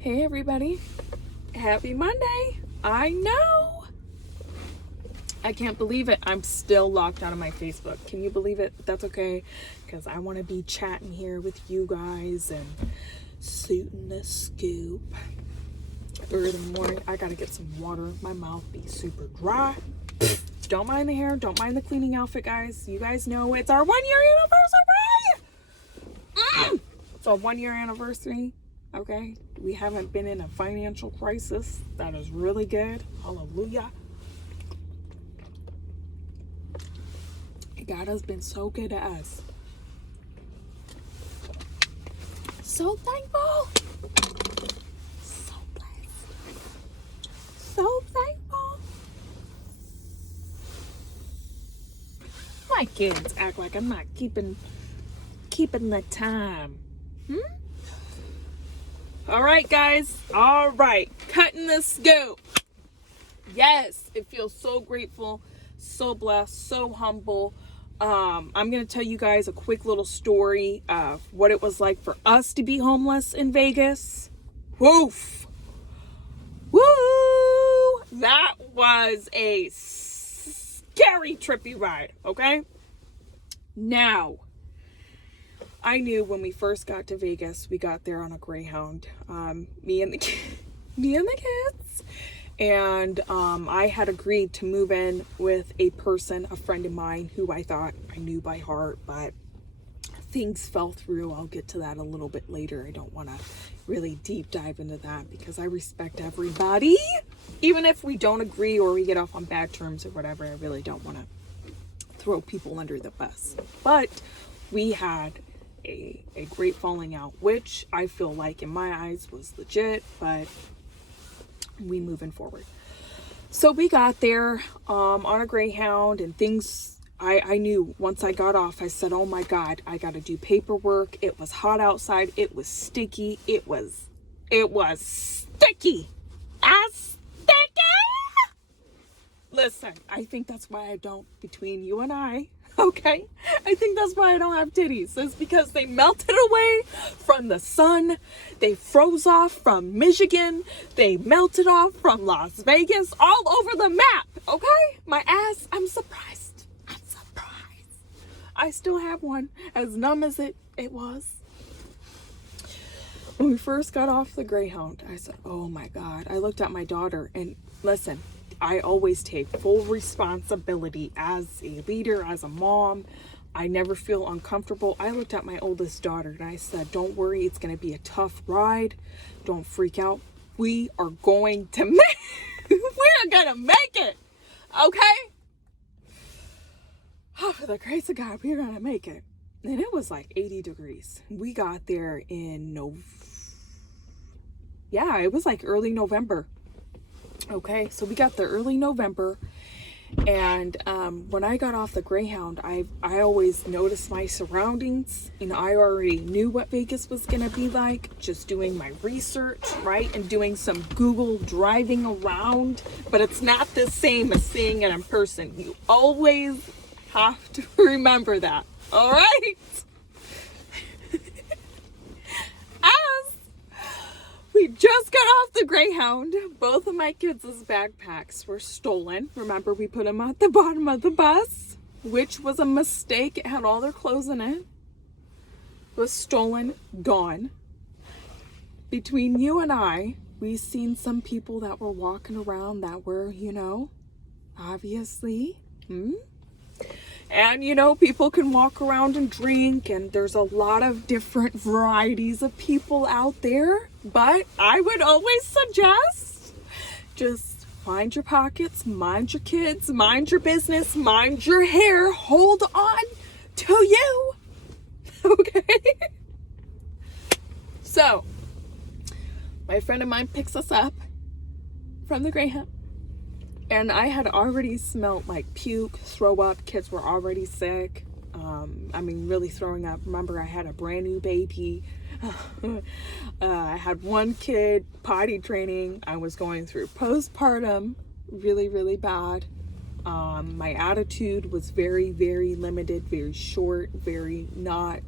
Hey everybody, happy Monday. I know. I can't believe it. I'm still locked out of my Facebook. Can you believe it? That's okay, because I want to be chatting here with you guys and shooting the scoop. Early in the morning, I gotta get some water. My mouth be super dry. Don't mind the hair, don't mind the cleaning outfit, guys. You guys know it's our 1 year anniversary. It's our 1 year anniversary. Okay, we haven't been in a financial crisis. That is really good. Hallelujah. God has been so good to us. So thankful. So blessed. So thankful. My kids act like I'm not keeping the time. All right, guys. All right. Cutting the scoop. Yes, it feels so grateful, so blessed, so humble. I'm going to tell you guys a quick little story of what it was like for us to be homeless in Vegas. Woof. Woo! That was a scary, trippy ride, okay? Now, I knew when we first got to Vegas, we got there on a Greyhound, me and the kids, and I had agreed to move in with a friend of mine who I thought I knew by heart, but things fell through. I'll get to that a little bit later. I don't want to really deep dive into that because I respect everybody, even if we don't agree or we get off on bad terms or whatever. I really don't want to throw people under the bus, but we had a great falling out, which I feel like in my eyes was legit, but we moving forward. So we got there on a Greyhound, and things, I knew once I got off, I said, oh my God, I got to do paperwork. It was hot outside. It was sticky. It was sticky. Listen, I think that's why I don't, between you and I, okay? I think that's why I don't have titties. It's because they melted away from the sun. They froze off from Michigan. They melted off from Las Vegas, all over the map, okay? My ass, I'm surprised. I still have one, as numb as it was. When we first got off the Greyhound, I said, oh my God. I looked at my daughter, and listen, I always take full responsibility as a leader, as a mom. I never feel uncomfortable. I looked at my oldest daughter and I said, don't worry, it's going to be a tough ride. Don't freak out. We are going to make it. Okay? Oh, for the grace of God, we're going to make it. And it was like 80 degrees. We got there in it was like early November. Okay, so we got there early November, and when I got off the Greyhound, I always noticed my surroundings. You know, I already knew what Vegas was gonna be like, just doing my research, right, and doing some Google driving around, but it's not the same as seeing it in person. You always have to remember that, all right? We just got off the Greyhound. Both of my kids' backpacks were stolen. Remember, we put them at the bottom of the bus, which was a mistake. It had all their clothes in it. It was stolen, gone. Between you and I, we've seen some people that were walking around that were, obviously, And, people can walk around and drink, and there's a lot of different varieties of people out there. But I would always suggest just mind your pockets, mind your kids, mind your business, mind your hair. Hold on to you. Okay? So, my friend of mine picks us up from the Greyhound. And I had already smelled like puke, throw up. Kids were already sick. Really throwing up. Remember, I had a brand new baby. I had one kid potty training. I was going through postpartum, really, really bad. My attitude was very, very limited, very short, very not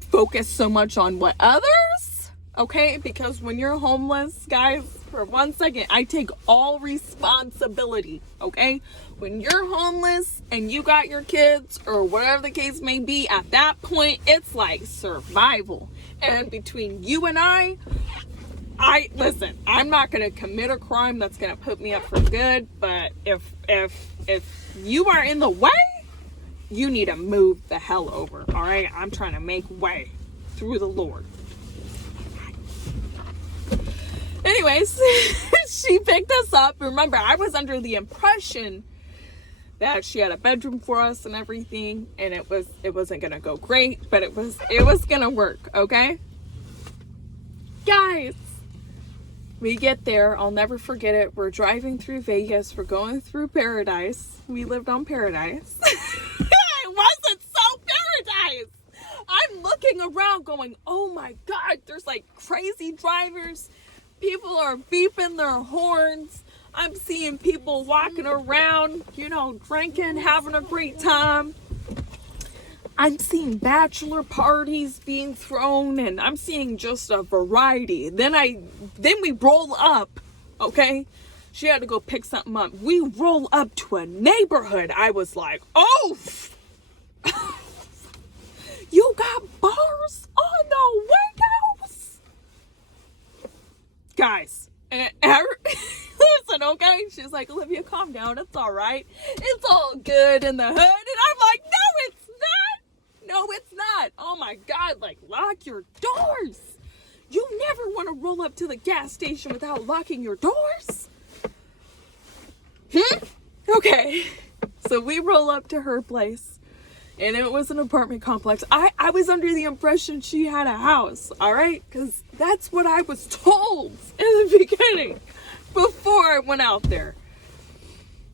focused so much on what others okay? Because when you're homeless, guys, for 1 second, I take all responsibility, okay? When you're homeless and you got your kids or whatever the case may be, at that point, it's like survival. And between you and I listen, I'm not going to commit a crime that's going to put me up for good, but if you are in the way, you need to move the hell over, all right? I'm trying to make way through the Lord. Anyways, she picked us up. Remember, I was under the impression that she had a bedroom for us and everything, and it wasn't going to go great, but it was going to work, okay? Guys, we get there. I'll never forget it. We're driving through Vegas. We're going through Paradise. We lived on Paradise. It wasn't so Paradise. I'm looking around going, oh my God, there's like crazy drivers. People are beeping their horns. I'm seeing people walking around, drinking, having a great time. I'm seeing bachelor parties being thrown, and I'm seeing just a variety. Then we roll up, okay? She had to go pick something up. We roll up to a neighborhood. I was like, oh, you got bars on the windows? Guys, listen, okay? She's like, Olivia, calm down. It's all right. It's all good in the hood. And I'm like, no, it's not. No, it's not. Oh my God, like, lock your doors. You never want to roll up to the gas station without locking your doors. Okay. So we roll up to her place, and it was an apartment complex. I was under the impression she had a house, all right? Because that's what I was told in the beginning before I went out there.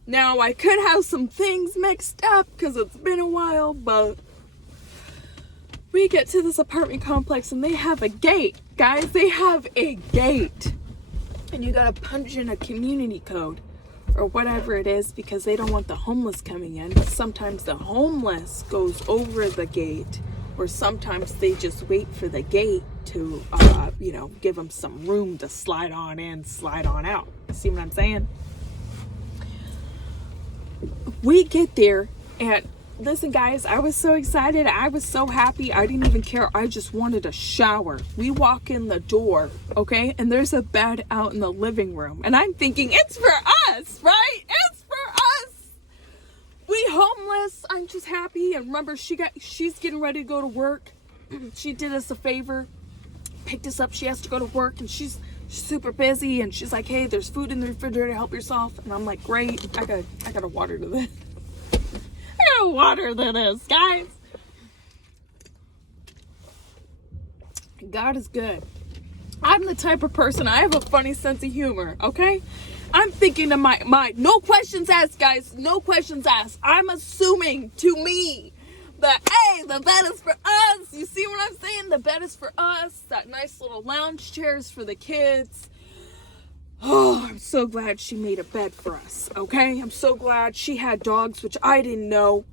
Now, I could have some things mixed up because it's been a while, but we get to this apartment complex and they have a gate. Guys, they have a gate. And you gotta punch in a community code or whatever it is because they don't want the homeless coming in. Sometimes the homeless goes over the gate, or sometimes they just wait for the gate to, give them some room to slide on in, slide on out. See what I'm saying? We get there, and listen, guys, I was so excited. I was so happy. I didn't even care. I just wanted a shower. We walk in the door, okay? And there's a bed out in the living room. And I'm thinking, it's for us, right? It's for us. We homeless. I'm just happy. And remember, she's getting ready to go to work. She did us a favor, picked us up. She has to go to work, and she's super busy. And she's like, hey, there's food in the refrigerator. Help yourself. And I'm like, great. I got water to this. Water than this, guys. God is good. I'm the type of person, I have a funny sense of humor, okay? I'm thinking to my mind, no questions asked, guys, no questions asked. I'm assuming to me that, hey, the bed is for us. You see what I'm saying? The bed is for us. That nice little lounge chairs for the kids. Oh, I'm so glad she made a bed for us, okay? I'm so glad. She had dogs, which I didn't know.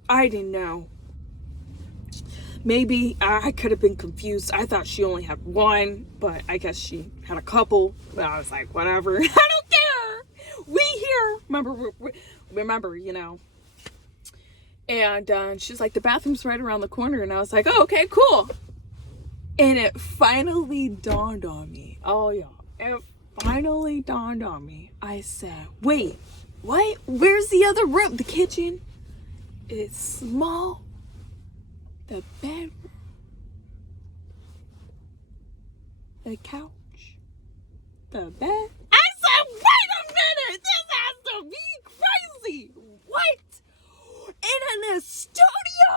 Maybe I could have been confused. I thought she only had one, but I guess she had a couple. But I was like, whatever. I don't care. We here. Remember, And she's like, the bathroom's right around the corner. And I was like, oh, okay, cool. And it finally dawned on me. Oh, yeah. It finally dawned on me. I said, wait, what? Where's the other room? The kitchen is small. The bedroom, the couch, the bed. I said, wait a minute, this has to be crazy. What? In a studio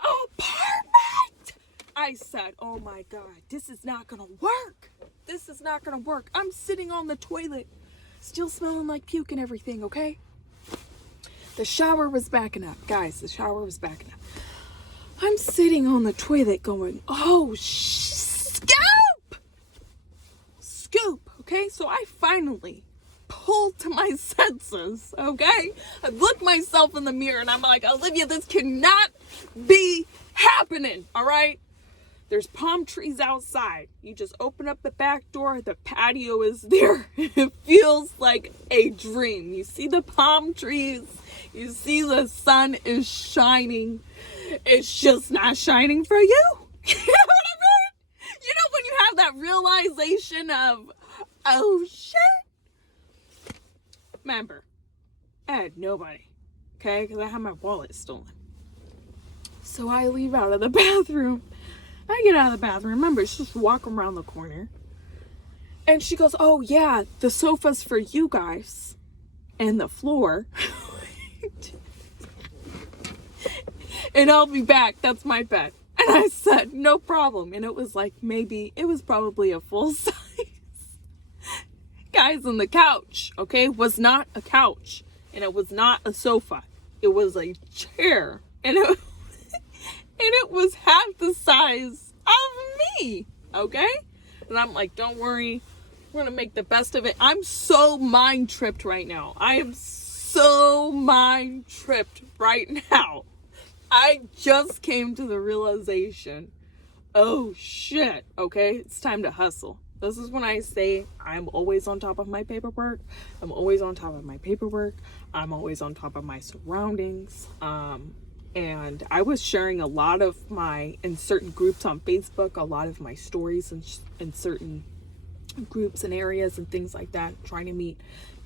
apartment? I said, oh my God, this is not gonna work. This is not gonna work. I'm sitting on the toilet, still smelling like puke and everything, okay? The shower was backing up. Guys, the shower was backing up. I'm sitting on the toilet going, oh, scoop! Scoop, okay? So I finally pulled to my senses, okay? I looked myself in the mirror and I'm like, Olivia, this cannot be happening, all right? There's palm trees outside. You just open up the back door, the patio is there. It feels like a dream. You see the palm trees, you see the sun is shining. It's just not shining for you. You know what I mean? You know when you have that realization of, oh shit. Remember, I had nobody, okay? Because I had my wallet stolen. So I leave out of the bathroom. I get out of the bathroom. Remember, it's just walk around the corner. And she goes, oh yeah, the sofa's for you guys. And the floor. And I'll be back. That's my bed. And I said, no problem. And it was like it was probably a full size. Guys, on the couch, okay, was not a couch. And it was not a sofa. It was a chair. And it was half the size of me, okay? And I'm like, don't worry. We're going to make the best of it. I'm so mind tripped right now. I am so mind tripped right now. I just came to the realization, oh shit, okay? It's time to hustle. This is when I say I'm always on top of my paperwork. I'm always on top of my paperwork. I'm always on top of my surroundings. And I was sharing a lot of in certain groups on Facebook, a lot of my stories in certain groups and areas and things like that, trying to meet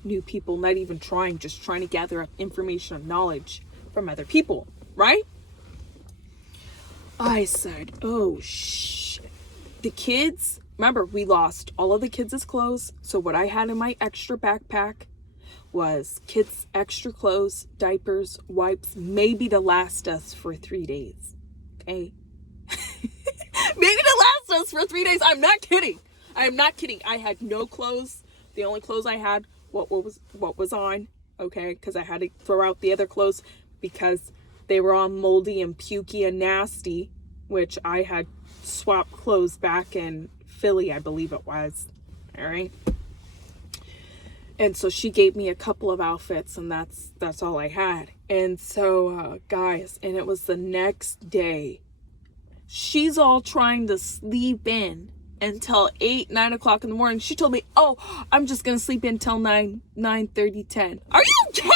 new people, not even trying, just trying to gather up information and knowledge from other people, right? I said, oh shit. The kids, remember, we lost all of the kids' clothes. So what I had in my extra backpack was kids' extra clothes, diapers, wipes, maybe to last us for 3 days. Okay? Maybe to last us for 3 days. I'm not kidding. I am not kidding. I had no clothes. The only clothes I had, what was on, okay? Because I had to throw out the other clothes because they were all moldy and pukey and nasty, which I had swapped clothes back in Philly, I believe it was. All right. And so she gave me a couple of outfits, and that's all I had. And so, guys, and it was the next day. She's all trying to sleep in until 8, 9 o'clock in the morning. She told me, oh, I'm just going to sleep in till 9:30, 10. Are you kidding me?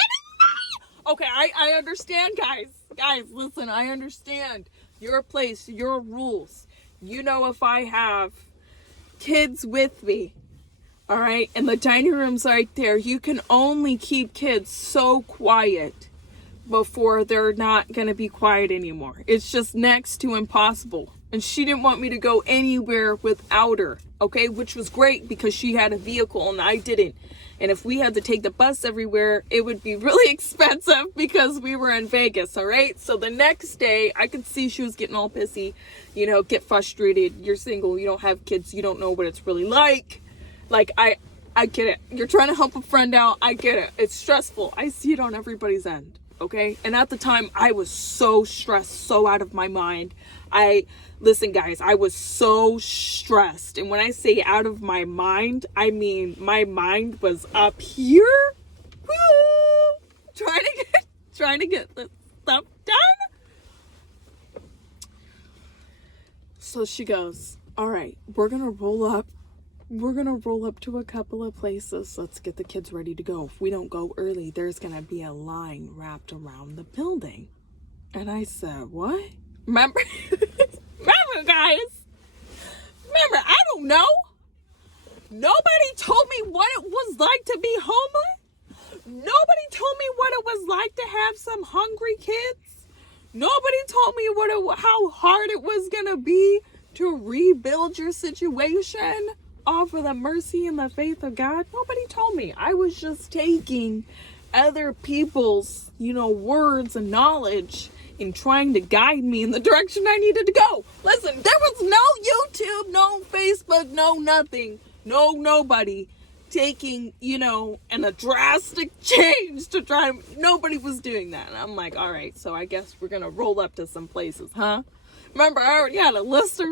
Okay, I understand, guys. Guys, listen, I understand. Your place, your rules. You know, if I have kids with me, all right, and the dining room's right there, you can only keep kids so quiet before they're not going to be quiet anymore. It's just next to impossible. And she didn't want me to go anywhere without her, okay, which was great because she had a vehicle and I didn't. And if we had to take the bus everywhere, it would be really expensive because we were in Vegas, all right? So the next day, I could see she was getting all pissy, you know, get frustrated. You're single, you don't have kids, you don't know what it's really like. Like, I get it. You're trying to help a friend out. I get it. It's stressful. I see it on everybody's end, okay? And at the time, I was so stressed, so out of my mind. Listen, guys, I was so stressed. And when I say out of my mind, I mean my mind was up here. Woo! Trying to get this stuff done. So she goes, all right, we're going to roll up to a couple of places. Let's get the kids ready to go. If we don't go early, there's going to be a line wrapped around the building. And I said, what? Remember, guys? Remember, I don't know. Nobody told me what it was like to be homeless. Nobody told me what it was like to have some hungry kids. Nobody told me how hard it was going to be to rebuild your situation off of the mercy and the faith of God. Nobody told me. I was just taking other people's, words and knowledge and trying to guide me in the direction I needed to go. Listen, there was no YouTube, no Facebook, no nothing, no nobody taking, and a drastic change to try. Nobody was doing that. And I'm like, all right, so I guess we're going to roll up to some places, huh? Remember, I already had a list of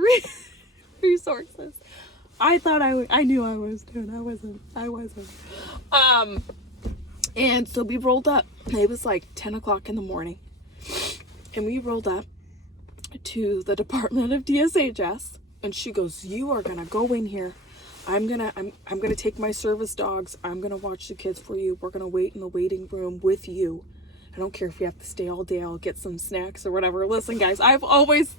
resources. I thought I knew I was doing. I wasn't. And so we rolled up. It was like 10 o'clock in the morning. And we rolled up went to the Department of DSHS, and she goes, "You are gonna go in here. I'm gonna take my service dogs. I'm gonna watch the kids for you. We're gonna wait in the waiting room with you. I don't care if you have to stay all day. I'll get some snacks or whatever." Listen, guys, I've always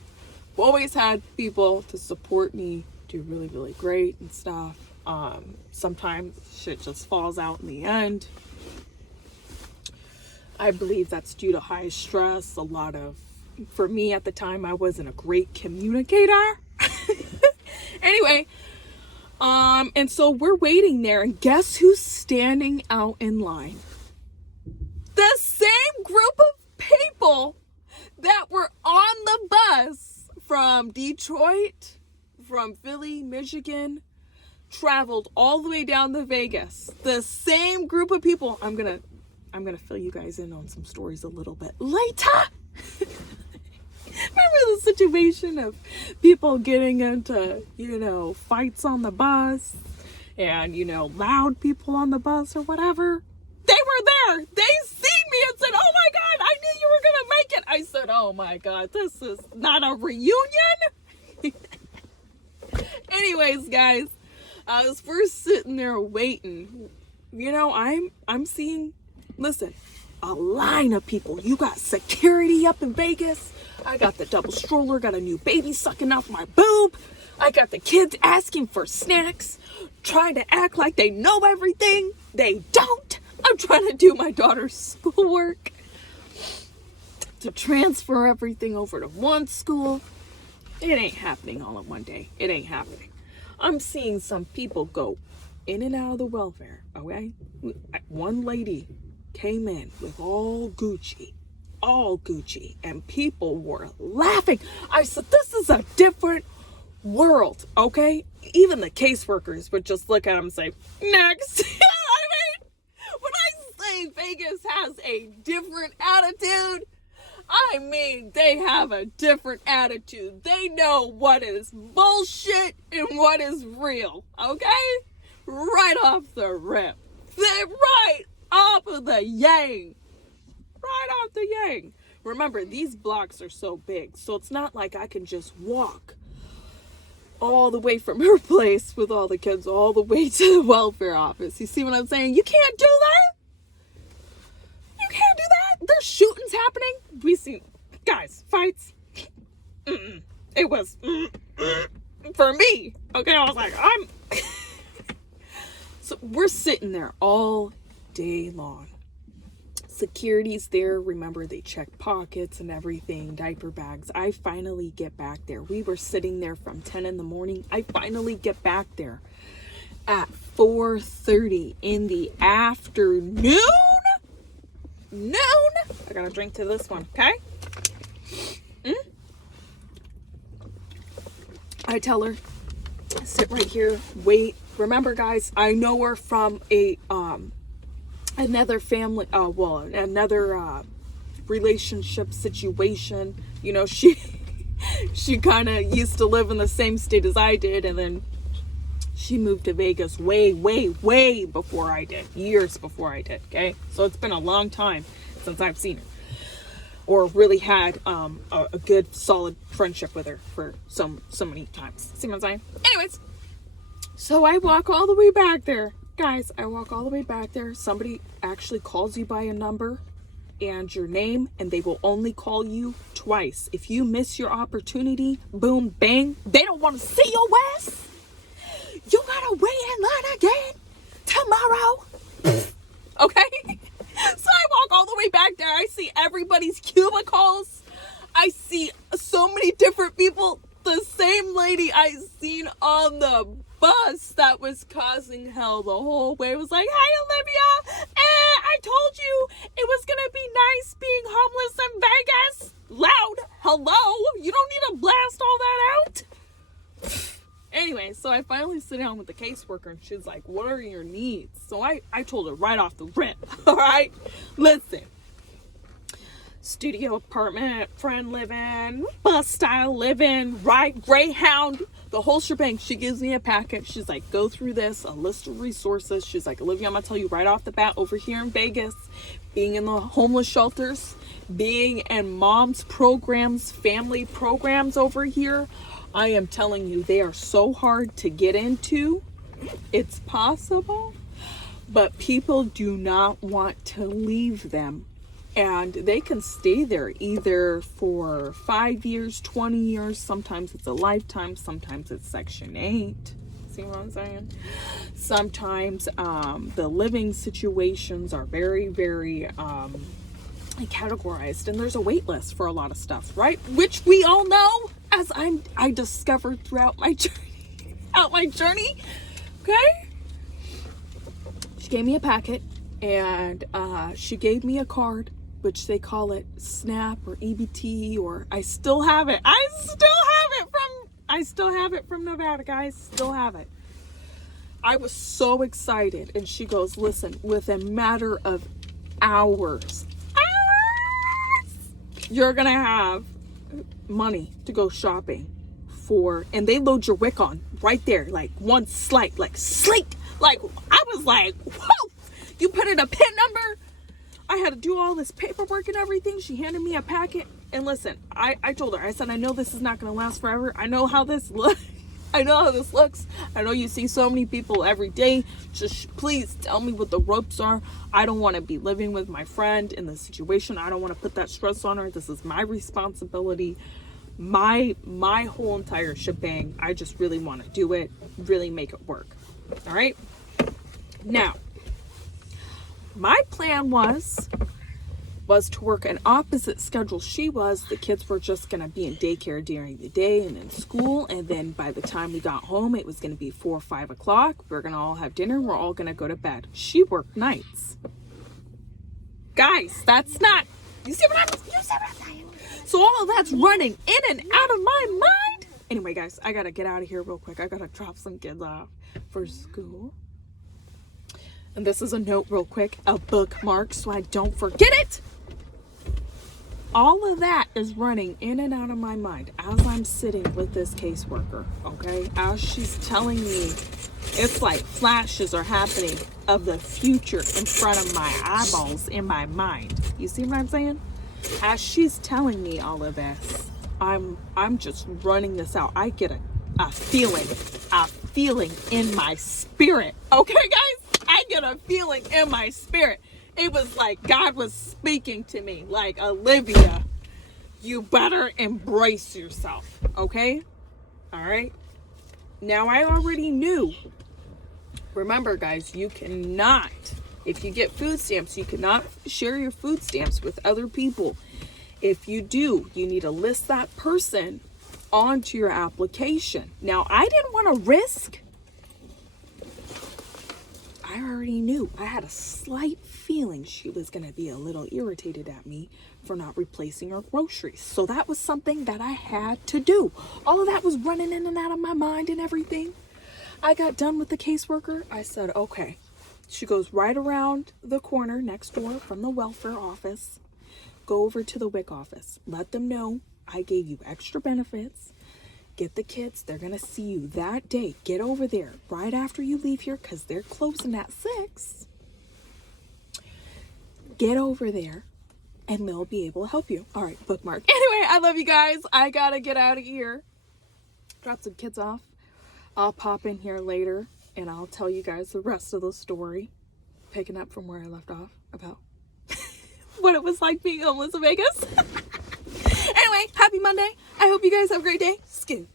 had people to support me, do really, really great and stuff. Sometimes shit just falls out in the end. I believe that's due to high stress. For me at the time, I wasn't a great communicator. Anyway, and so we're waiting there, and guess who's standing out in line? The same group of people that were on the bus from Detroit, from Philly, Michigan, traveled all the way down to Vegas. The same group of people. I'm gonna fill you guys in on some stories a little bit later. Remember the situation of people getting into, fights on the bus and, loud people on the bus or whatever? They were there. They seen me and said, "Oh my God, I knew you were going to make it." I said, "Oh my God, this is not a reunion." Anyways, guys, I was first sitting there waiting. I'm seeing, listen, a line of people. You got security up in Vegas. I got the double stroller, got a new baby sucking off my boob. I got the kids asking for snacks, trying to act like they know everything. They don't. I'm trying to do my daughter's schoolwork, to transfer everything over to one school. It ain't happening all in one day. It ain't happening. I'm seeing some people go in and out of the welfare, okay? One lady came in with all Gucci, and people were laughing. I said, "This is a different world," okay? Even the caseworkers would just look at them and say, "Next." When I say Vegas has a different attitude, I mean they have a different attitude. They know what is bullshit and what is real, okay? Right off the rip. They're right off of the yang. Right off the yang. Remember, these blocks are so big, so it's not like I can just walk all the way from her place with all the kids all the way to the welfare office. You see what I'm saying? You can't do that. You can't do that. There's shootings happening. We see, guys, fights. It was for me. Okay, I was like, So we're sitting there all day long. Security's there. Remember, they check pockets and everything, diaper bags. I finally get back there. We were sitting there from 10 in the morning. I finally get back there at 4:30 in the afternoon. I gotta drink to this one, okay? I tell her, sit right here, wait. Remember, guys, I know her from another family, another relationship situation. She kind of used to live in the same state as I did, and then she moved to Vegas way before I did, years before I did, okay? So it's been a long time since I've seen her, or really had a good, solid friendship with her for so many times. See what I'm saying? Anyways, so I walk all the way back there. Guys, I walk all the way back there. Somebody actually calls you by a number and your name, and they will only call you twice. If you miss your opportunity, boom, bang, they don't want to see your ass. You gotta wait in line again tomorrow. Okay? So I walk all the way back there. I see everybody's cubicles. I see so many different people. The same lady I seen on the bus that was causing hell the whole way was like, "Hey, Olivia, I told you it was gonna be nice being homeless in Vegas." Loud. Hello? You don't need to blast all that out. Anyway, so I finally sit down with the caseworker, and she's like, "What are your needs?" So I told her right off the rip. All right? Listen. studio apartment, friend living, bus style living, right, Greyhound, the whole shebang. She gives me a packet. She's like, go through this, a list of resources. She's like, Olivia, I'm gonna tell you right off the bat, over here in Vegas, being in the homeless shelters, being in mom's programs, family programs over here, I am telling you, they are so hard to get into. It's possible, but people do not want to leave them. And they can stay there either for 5 years, 20 years, sometimes it's a lifetime, sometimes it's Section 8. See what I'm saying? Sometimes the living situations are very, very categorized, and there's a wait list for a lot of stuff, right? Which we all know, as I discovered throughout my journey, okay? She gave me a packet, and she gave me a card, which they call it SNAP or EBT, or I still have it. I still have it from Nevada, guys. Still have it. I was so excited. And she goes, listen, with a matter of hours, you're going to have money to go shopping for. And they load your WIC on right there. Like one slate. Like I was like, whoa, you put in a PIN number. I had to do all this paperwork and everything. She handed me a packet. And listen, I told her, I said, I know this is not going to last forever. I know how this looks. I know how this looks. I know you see so many people every day. Just please tell me what the ropes are. I don't want to be living with my friend in this situation. I don't want to put that stress on her. This is my responsibility. My whole entire shebang. I just really want to do it. Really make it work. All right. Now, my plan was to work an opposite schedule. The kids were just going to be in daycare during the day and in school. And then by the time we got home, it was going to be 4 or 5 o'clock. We're going to all have dinner. We're all going to go to bed. She worked nights. Guys, that's not, you see what I'm saying? So all of that's running in and out of my mind. Anyway, guys, I got to get out of here real quick. I got to drop some kids off for school. And this is a note real quick, a bookmark, so I don't forget it. All of that is running in and out of my mind as I'm sitting with this caseworker, okay? As she's telling me, it's like flashes are happening of the future in front of my eyeballs in my mind. You see what I'm saying? As she's telling me all of this, I'm just running this out. I get a feeling in my spirit, okay, guys? I get a feeling in my spirit. It was like God was speaking to me, like, Olivia, you better embrace yourself, okay? All right? Now, I already knew. Remember, guys, you cannot, if you get food stamps, you cannot share your food stamps with other people. If you do, you need to list that person onto your application. Now, I didn't want to risk. I already knew. I had a slight feeling she was going to be a little irritated at me for not replacing her groceries. So that was something that I had to do. All of that was running in and out of my mind and everything. I got done with the caseworker. I said, okay. She goes right around the corner next door from the welfare office. Go over to the WIC office. Let them know I gave you extra benefits. Get the kids. They're going to see you that day. Get over there right after you leave here because they're closing at 6. Get over there and they'll be able to help you. All right, bookmark. Anyway, I love you guys. I got to get out of here. Drop some kids off. I'll pop in here later and I'll tell you guys the rest of the story. Picking up from where I left off about what it was like being homeless in Vegas. Anyway, happy Monday. I hope you guys have a great day. Scoop.